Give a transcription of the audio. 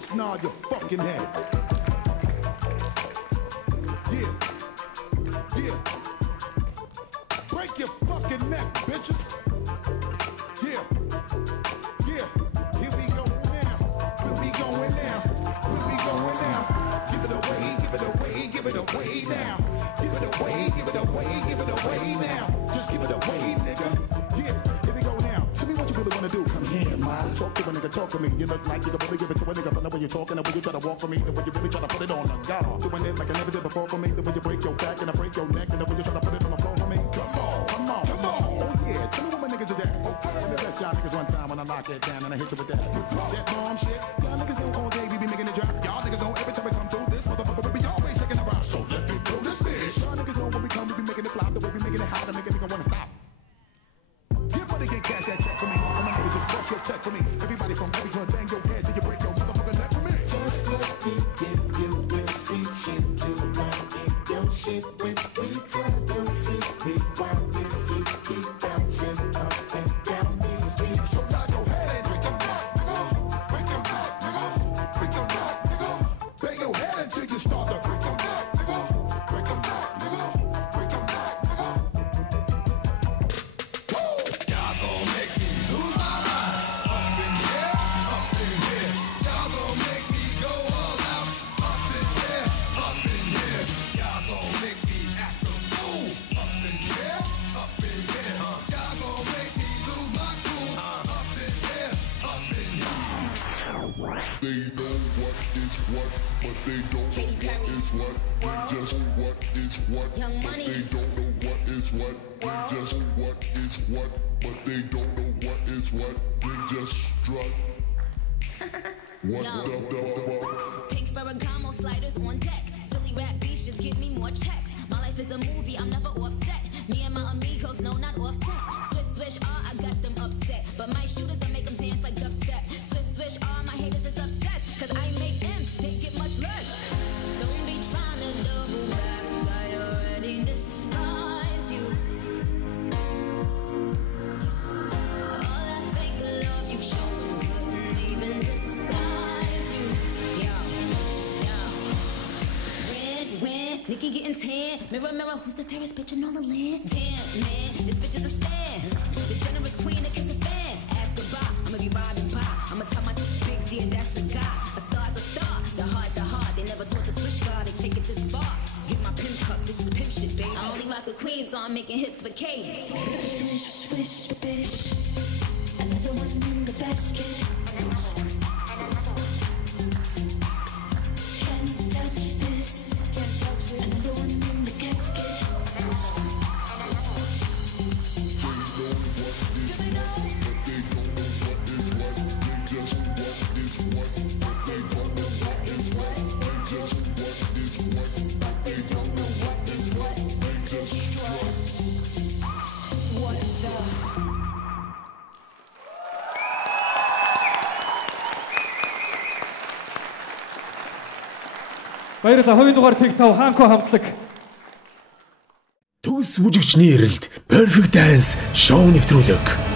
Just nod your fucking head. Yeah. Yeah. Break your fucking neck, bitches. Yeah. Yeah. Here we go now. Where we going now? Where we going now? Give it away, give it away, give it away now. Give it away, give it away, give it away now. Just give it away, nigga. Yeah. Here we go now. Tell me what you really wanna do. Come here, man. Talk to a nigga, talk to me. You look like you can really give it to a nigga from the way you're talking, the way you try to walk for me, the way you really try to put it on the guard. Doing it like I never did before for me, the way you break your back and I break your neck, and the way you try to put it on the floor for me. Come on, come on, come on. Oh yeah, tell me what my niggas is at. Okay, let me bless y'all niggas one time when I lock it down and I hit you with that. That bomb shit. Y'all niggas know all day we be making it drop. Y'all niggas know every time we come through this motherfucker we be always taking a rock. So let me do this bitch. Y'all niggas know when we come we be making it flop, the way we making it hot, to make a nigga wanna stop. Get money, get cash that check for me. I'm a nigga just bust your check for me. Everybody from every club bang your head till you break your motherfucking neck for me. Just let me give you real street shit tonight. Eat your shit with we try to see we want this heat keep bouncing up and down these streets. So nod your head, break your neck, nigga. Break your neck, nigga. Break your neck, nigga. Bang your head until you start to break your neck, nigga. Break your neck, nigga. Break your neck, nigga. Y'all gon' make me lose my mind. Up in here, up in here. Y'all gon' make me go all out. Up in here, up in here. Y'all gon' make me act a fool. Up in here, up in here. Y'all gon' make me lose my cool. Up in here, up in here. They know what is what, but they don't Katy know Perry. what is what. We just what is what, Young but Money. they don't know what is what. We just what is what, but they don't know what is what. We just strut. What Yo. the fuck? Pink Ferragamo sliders on deck. Silly rap beef, just give me more checks. My life is a movie, I'm never offset. Me and my amigos, no, not offset. Swish, swish, I got them upset. But my shooters, I make them dance like dubstep. Swish, swish, my haters is upset. Cause I make them, they get much less. Don't be trying to double back, I already despise you. All that fake love you've shown couldn't even disguise you. Yo, yo. Red, red, Nikki getting tan. Mirror, mirror, who's the fairest bitch in all the land? Tan, man, this bitch is a stand. The generous queen that kiss a fan. Ask goodbye, I'ma be riding by. I'ma tell my big Z and that's the guy. A star's a star, the heart. They never thought the switch guard and take it this far. Get my pimp cup, this is pimp shit, baby. I only rock with queens, so I'm making hits with Katie. Swish, swish, bish. Another one in the basket. Can't touch this. Another one in the casket. Баярлалаа. Хувийн дугаар TikTok хаанко хамтлаг. Төгс бүжигчний эрэлт Perfect Dance шоу нэвтрүүлэг.